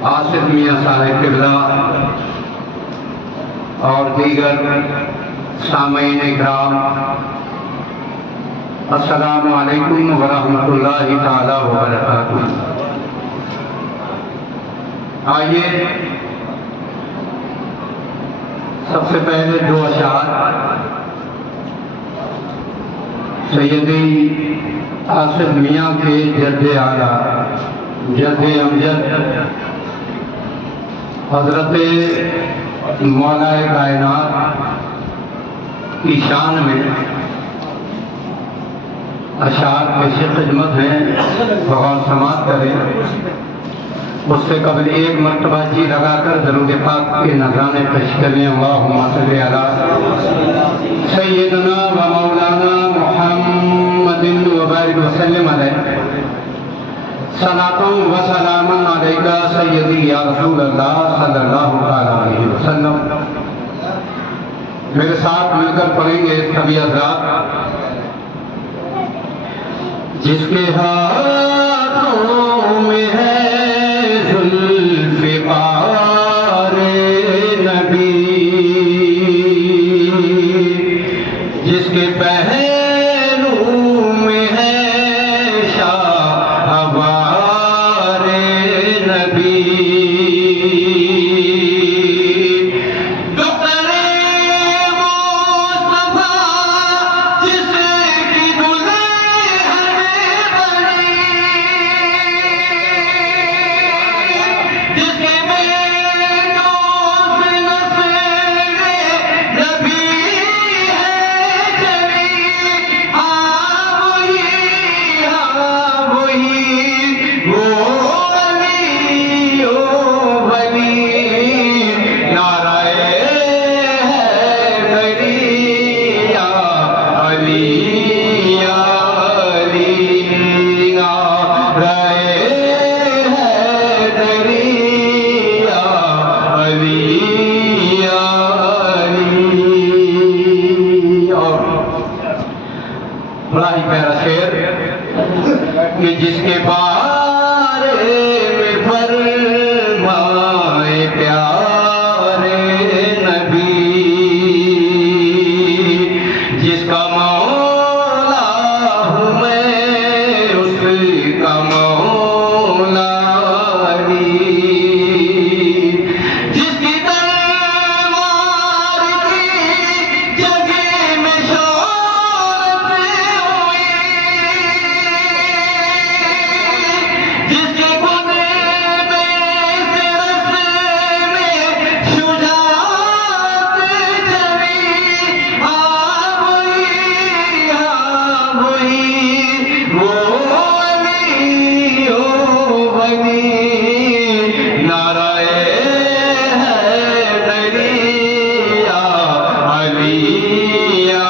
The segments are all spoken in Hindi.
आसिफ मियाँ साहिब क़िबला और दीगर सामईन इकराम, अस्सलामु अलैकुम व रहमतुल्लाहि ताला व बरकातुहू। आइए सबसे पहले दो अशार सैयदी आसिफ मियाँ के जद्दे आला जद्दे अमजद हज़रत मौलाए कायनात की शान में अशार कैसे खिदमत हैं, बहुत समात करें। उससे कबल एक मरतबा जी लगाकर दरूद पाक के नज़राने पेश करें। अल्लाहुम्मा सल्ली अला सय्यदना व मौलाना मुहम्मदिन व बारिक व सल्लिम अलैहि सलातुन व सलामुन अलैका सय्यदी या रसूलल्लाह सल्लल्लाहु अलैहि वसल्लम। मेरे साथ मिलकर पढ़ेंगे सभी हज़रात। जिसके हाथों में है जिसके पहलू में है शाहवारे नबी, दुख्तरे मुस्तफा जिसकी दुल्हन बनी, जिसके बड़ा ही प्यारा शेर कि जिसके बारे में फरमाए प्यारे नबी, जिसका मौला हूँ मैं उसका मौला अली, जिसकी तलवार की जगह में जिसके गुने में सिरस में शुजाअत जमी, वही वो अली ओ बनी, नाराए हैदरी या अली या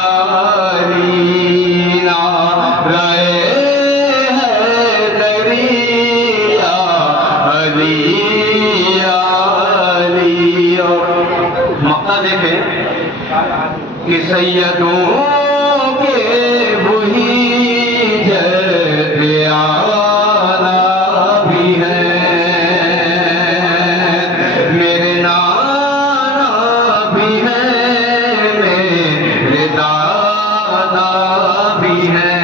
अली, नाराए मक्का देखें कि सैयदों के वही जद्दे आला भी हैं, मेरे नाना भी हैं, मेरे दादा भी हैं,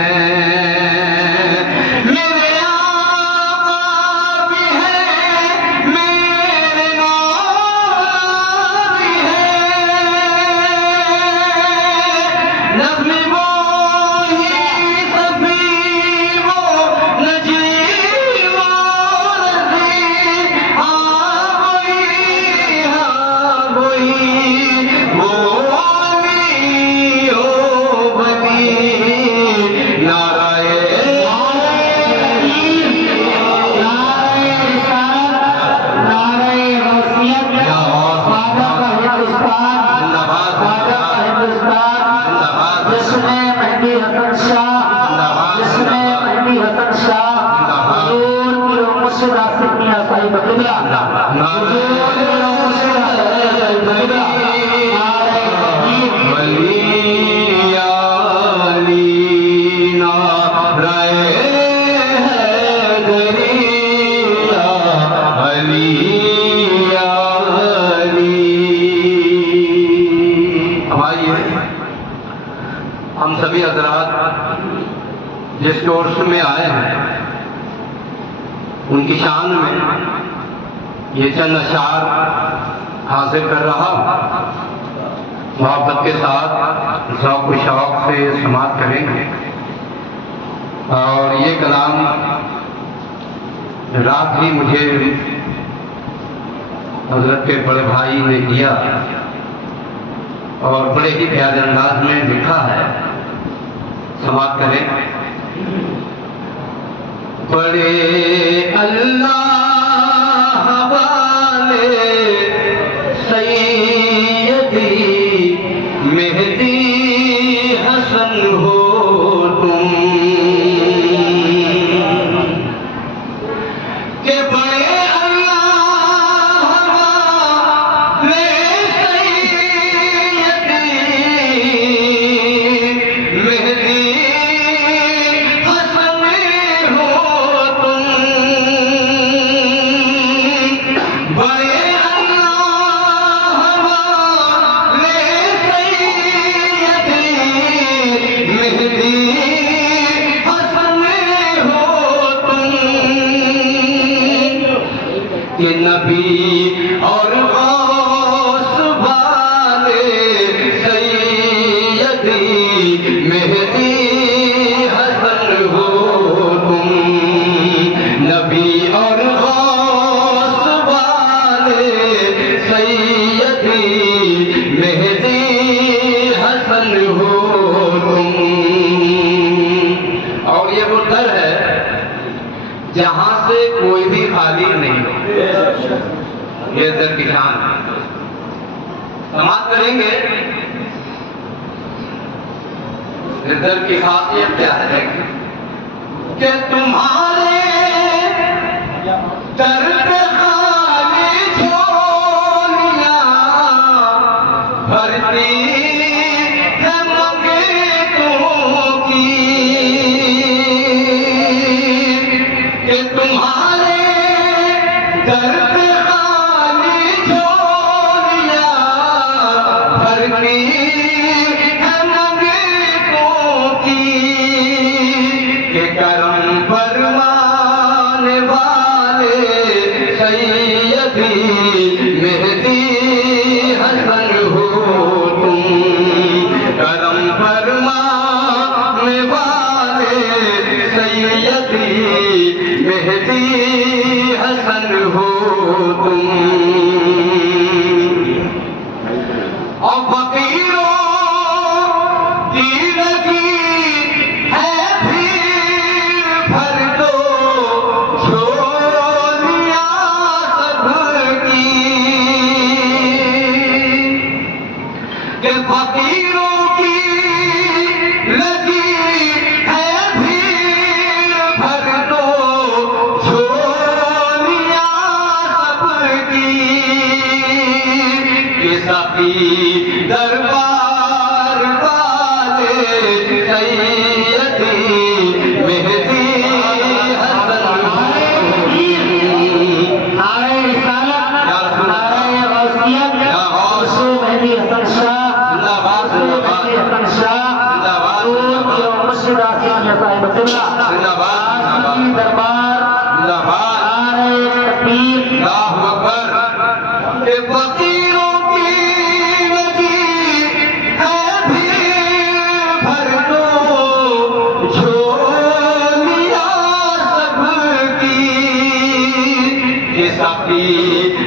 राय है दरिया अली जिस कोर्स में आए हैं उनकी शान में ये चंद अशार हासिल कर रहा हूँ। मोहब्बत के साथ शौक शौक से समाप्त करेंगे। और ये कलाम रात ही मुझे हजरत के बड़े भाई ने दिया और बड़े ही प्यारे अंदाज में लिखा है। समाप्त करें। बड़े अल्लाह वाले सैयदी मेहदी हसन हो तुम, के बड़े के नबी और गौस वाले सैयदी मेहदी हसन हो तुम, नबी और गौस वाले सैयदी मेहदी हसन हो तुम। और ये वो दर है जहां से कोई भी खाली नहीं हो। ये दर की शान समाप्त करेंगे। इस दर की खासियत क्या है कि तुम्हारे दर पे खाली झोलियां भरती है मंगतों की, कि तुम्हारे दर पे खाली झोलियां भरती है मंगतों की, कि करम फरमाने वाले सैयदी मेहदी हसन हो तुम, करम फरमाने वाले सैयदी मेहदी हसन हो तुम। और फकीरों की लगी है भीड़ भर दो झोलियां सबकी, कि फकीरों की लगी है भीड़ भर दो झोलियां सबकी, कि सखी दरबार वाले सैयदी मेहदी हसन हो तुम। नारे रिसालत, नारे गौसियत, गौसो मेहदी हसन शाह, गौसो मेहदी हसन शाह, सूर एवं मुर्शिद आसियान या साहिब क़िबला, आसमानी दरबार, नारे तकबीर, अल्लाहु अकबर। के फकीरों की लगी है भीड़ भर दो झोलियां सबकी, कि सखी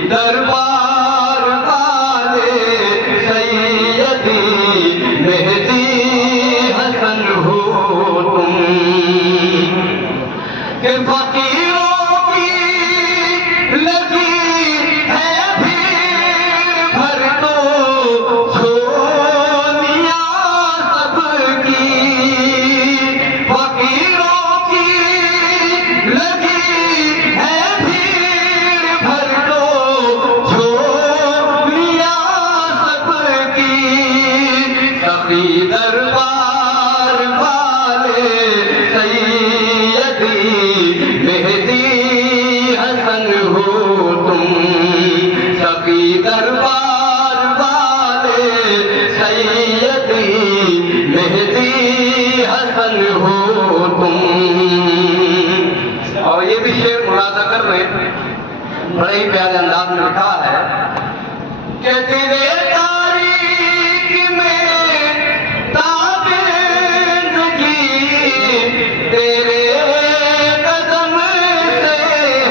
दरबार वाले सैयदी मेहदी हसन हो तुम, कि फकीरों की लगी है भीड़ भर दो झोलियां सबकी, फकीरों की लगी है भीड़ भर दो बड़े ही प्यारे अंदाज में लिखा है कि तेरे तारीख में ताबिंदगी तेरे कदम से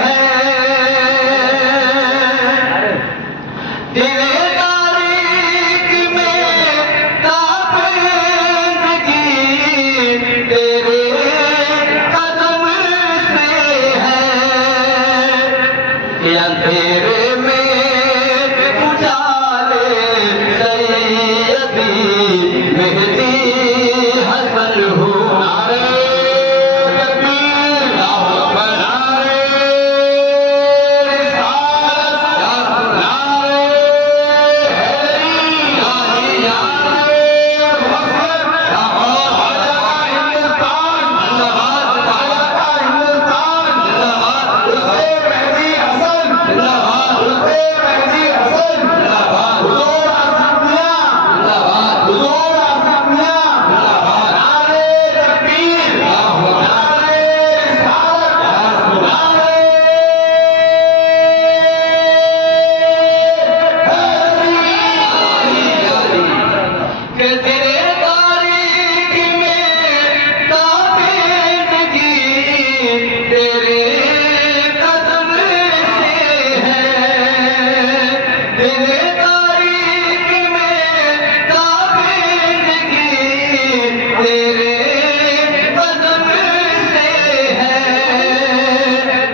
है, तेरे तारीख में ताबिंदगी तेरे कदम से है, या तेरे में उजाले सैयदी मेहदी हसन हो। नारे तकबीर, अल्लाहु अकबर, नारे रिसालत, नारे हैदरी, नारे मसरत, लाहौर, हिंदुस्तान जिंदाबाद, हिंदुस्तान जिंदाबाद, हुसैन मेहदी हसन जिंदाबाद, हुसैन मेहदी हसन जिंदाबाद, हुजूर आसिफ मियां जिंदाबाद, हुजूर आसिफ मियां जिंदाबाद, नारे तकबीर, नारे रिसालत, नारे हैदरी, कि तेरे तारीख में ताबिंदगी तेरे कदम से है, तेरे तारीख में ताबिंदगी तेरे कदम से है,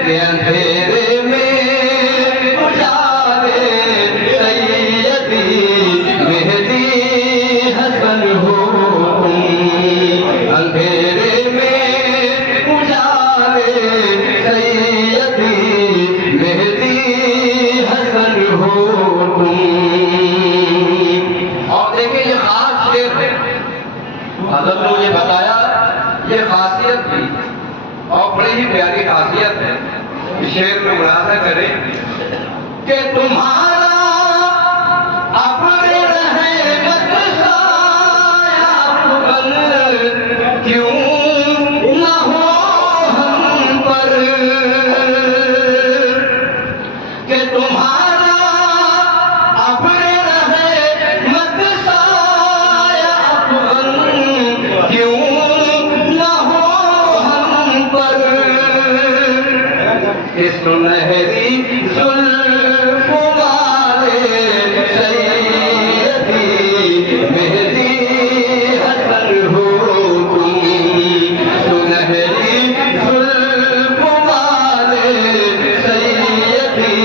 ये अंधेरे में उजाले सैयदी मेहदी हसन हो तुम, अंधेरे में उजाले सैयदी मेहदी हसन हो तुम। और देखिए ये खास शेर है, हज़रत ने मुझे बताया ये खासियत थी और बड़ी ही प्यारी खासियत है। इस शेर में मुलाजा करें कि तुम्हारा अपने रहमत साया अफजल क्यों न हो हम पर, कि तुम्हारा अपने रहमत साया अफजल क्यों न हो हम पर, कि सुनहरी जुल्फ वाले सैयदी मेहदी हसन हो तुम, सुनहरी जुल्फ वाले सैयदी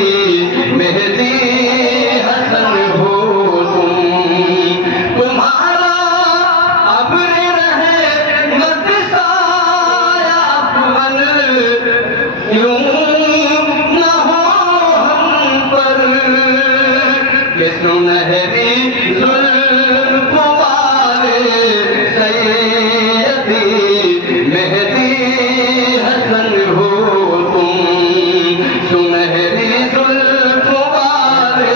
मेहदी हसन हो तुम, तुम्हारा अब्र रहमत साया अफजल क्यों न हो हम पर, कि सुनहरी जुल्फ वाले सैयदी मेहदी हसन हो तुम, सुनहरी जुल्फ वाले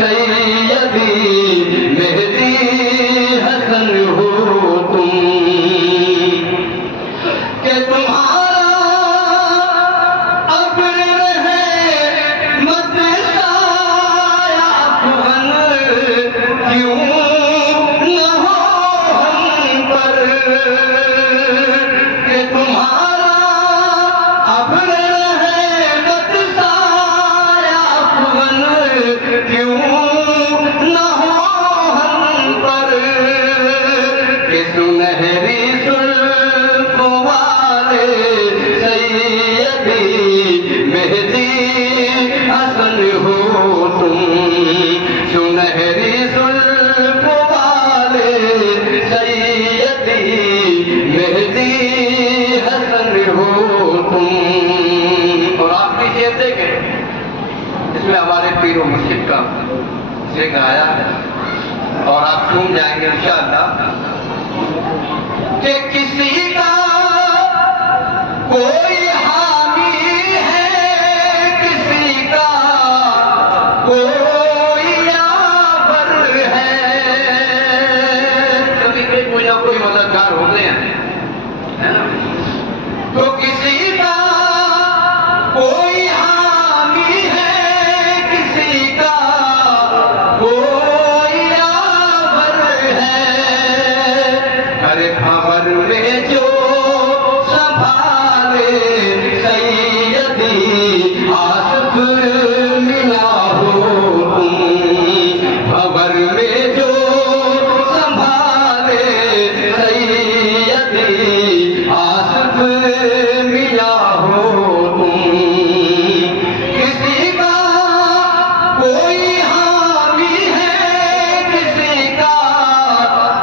सैयदी मेहदी हसन हो तुम, कि तुम्हारा अब्र रहमत साया अफजल क्यों न हो हम पर, कि तुम्हारा अब्र रहमत साया अफजल क्यों न हो हम पर, कि सुनहरी जुल्फ वाले सैयदी मेहदी हसन हो तुम, सुनहरी जुल्फ वाले सैयदी मेहदी हसन हो तुम। और आपकी शेर देखें, इसमें हमारे पीर व मुर्शिद का जिक्र आया है और आप सुन जाएंगे इंशाअल्लाह कि किसी का कोई हामी है, किसी का कोई यावर है, सभी के कोई ना कोई मददगार होते हैं, है ना? तो किसी का कोई हामी है, मिला हो तुम, खबर में जो संभाले सैयदी आसिफ मिला हो तुम। किसी का कोई हामी है, किसी का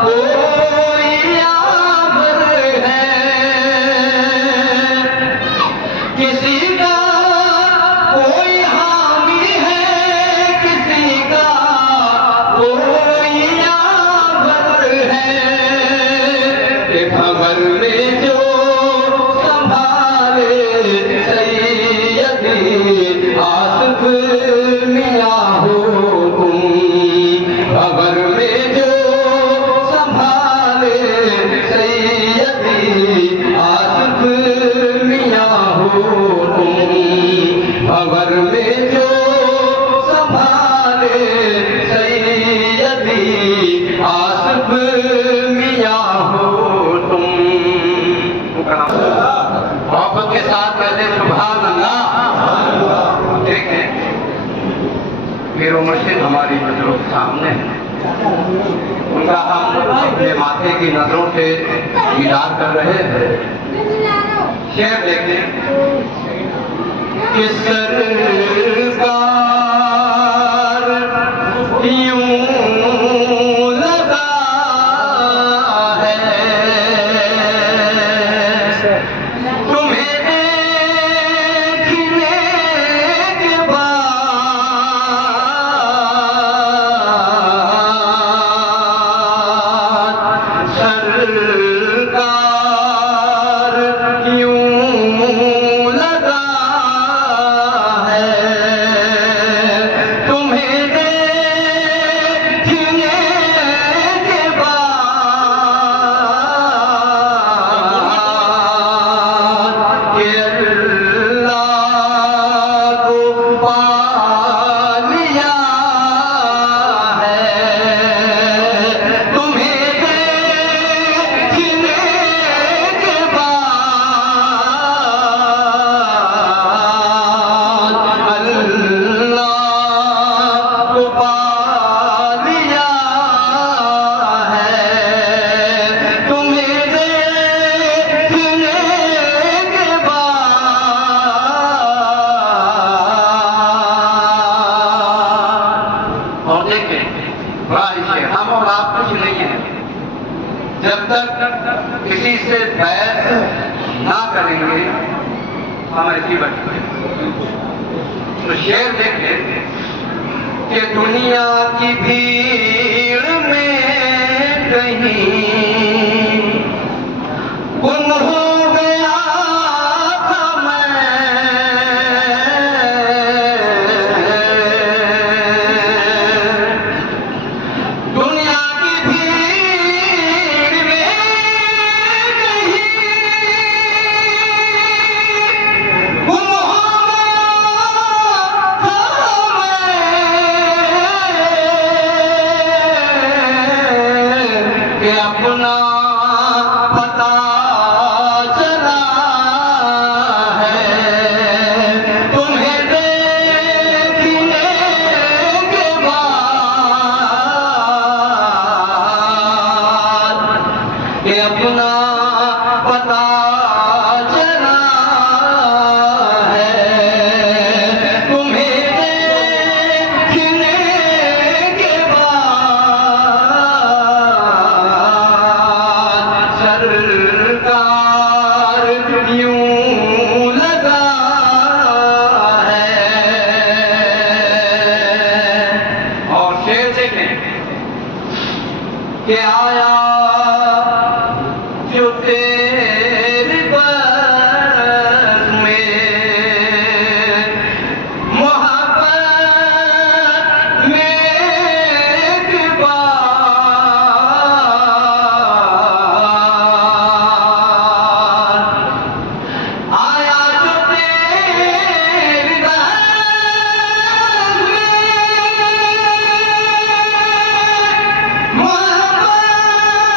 कोई यावर है, किसी का कोई हामी है, किसी का कोई यावर है। कि खबर में जो संभाले सैयदी आसिफ मिला हो तुम, खबर में जो संभाले सैयदी आसिफ मिला हो तुम, खबर में जो संभाले सैयदी आसिफ मिला हो तुम। मोहब्बत के साथ कहते सुभान अल्लाह। देखें मेरो मुर्शिद हमारी नजरों के सामने है, उनका हम अपने माथे की नजरों से दीदार कर रहे हैं। शेर देखें कि सरकार यूं लगा है तुम्हें देखने के बाद, सरकार यूं लगा है तुम्हें देखने के बाद, कि अल्लाह को पा लिया है तुम्हें देखने के बाद, अल्लाह को पा लिया है तुम्हें देखने के बाद। और देखें बड़ा इश्क, हम और आप कुछ नहीं है, जब तक किसी से बैर ना करेंगे हम ऐसी बैठे। तो शेर देखें कि दुनिया की भीड़ में कहीं गुम हो गया था मैं, दुनिया की भीड़ में कहीं गुम हो गया था मैं, कि अपना पता चला है तुम्हें देखने के बाद, कि अपना पता चला है तुम्हें देखने के बाद, सरकार यूं लगा है। और शेर देखें कि आया जो तेरे बस में मोहब्बत में एक बार, आया जो तेरे बस में मोहब्बत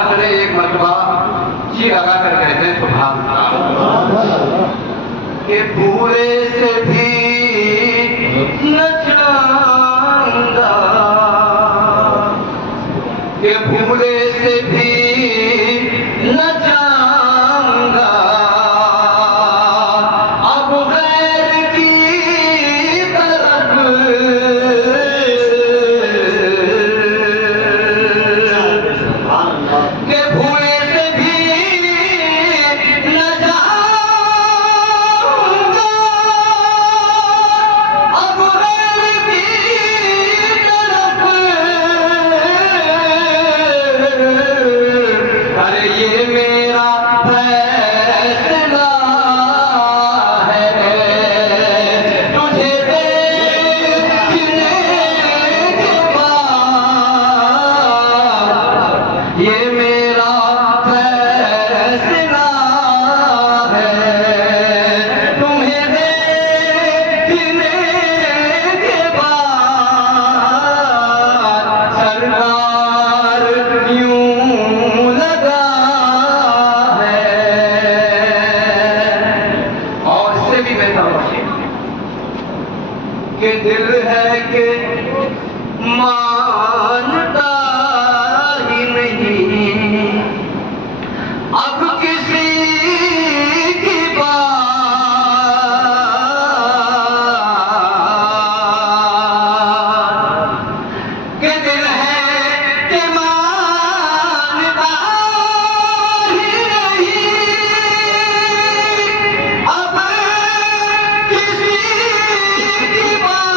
सकते एक मरतबा जी लगा कर कहते हैं सुभान के पूरे से भी न जाऊंगा, के भूले से भी न जाऊंगा, अब गैर की तरफ के भूले से भी न जाऊंगा, अब गैर की तरफ। अरे ये मेरा फैसला है, तुझे देखने के बाद ये मेरा फैसला है, तुम्हें देखने के बाद सरकार यूं लगा है। और इससे भी बेहतर बात कि दिल है कि मानता ही नहीं अब किसी की बात, कि दिल है कि मानता ही नहीं अब किसी की बात।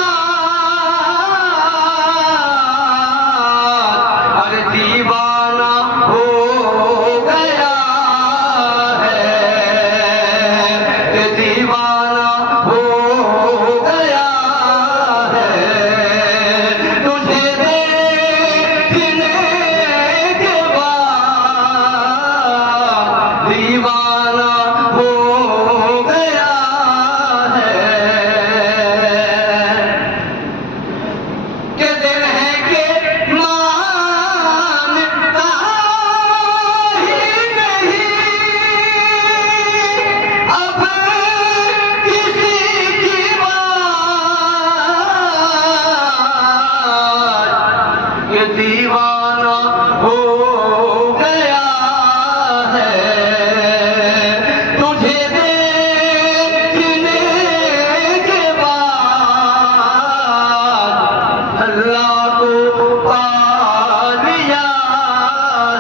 अरे दीवाना हो गया है, कि दीवाना हो गया है, तुझे देखने के बाद दीवाना हो गया है, कि दिल है कि मानता ही नहीं अब किसी की बात, कि दीवाना हो गया है, तुझे देखने के बाद अल्लाह को पा लिया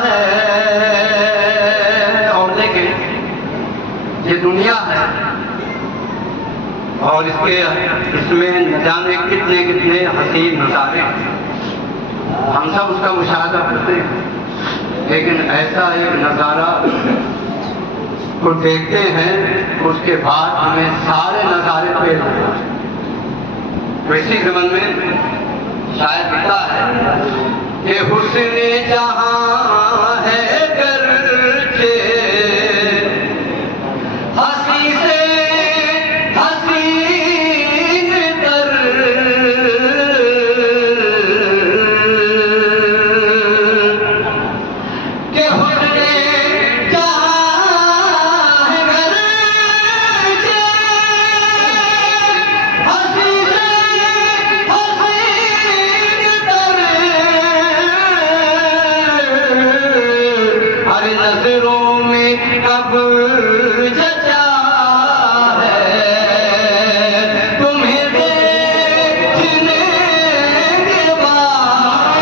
है। और देखें ये दुनिया है और इसमें न जाने कितने कितने हसीन नज़ारे हैं, हम सब उसका मुशाहदा करते हैं, लेकिन ऐसा एक नज़ारा को देखते हैं उसके बाद हमें सारे नज़ारे पेश होते हैं। तो इसी ज़मन में शायद लिखा है कि हुस्न जहां है करके हंसी से हसीन तर, के हुस्न जहां है करके हंसी से हसीन तर। हर नजरों में कब जचा है, तुम्हें देखने के दरबार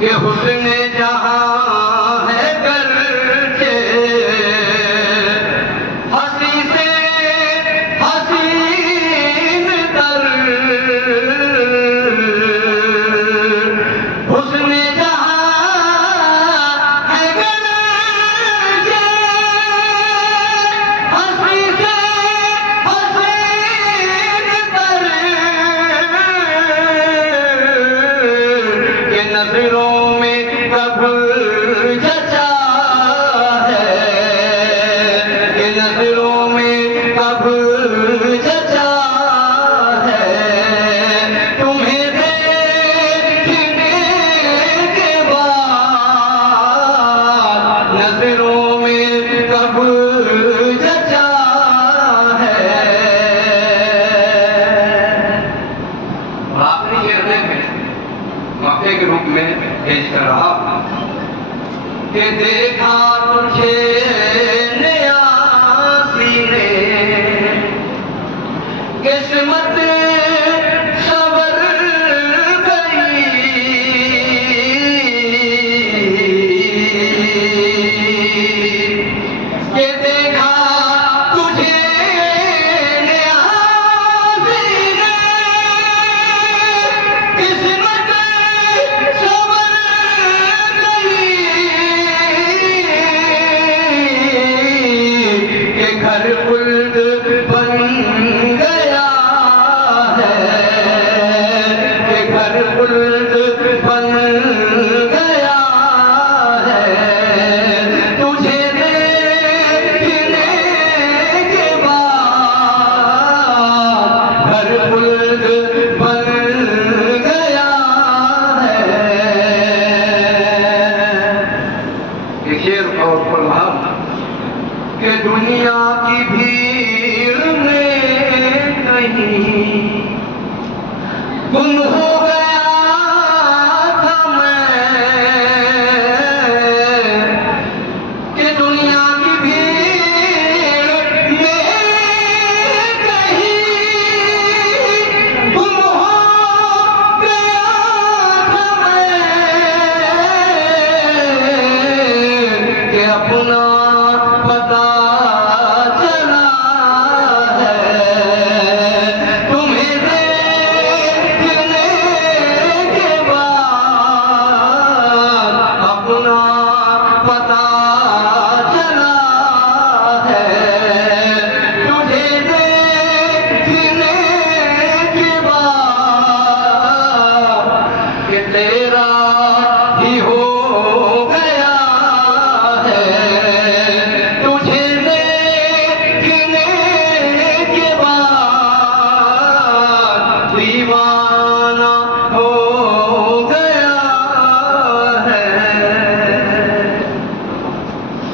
के हुस्न जहां है करके हंसी से हसीन तर, हुस्न जहां है करके हंसी के देखा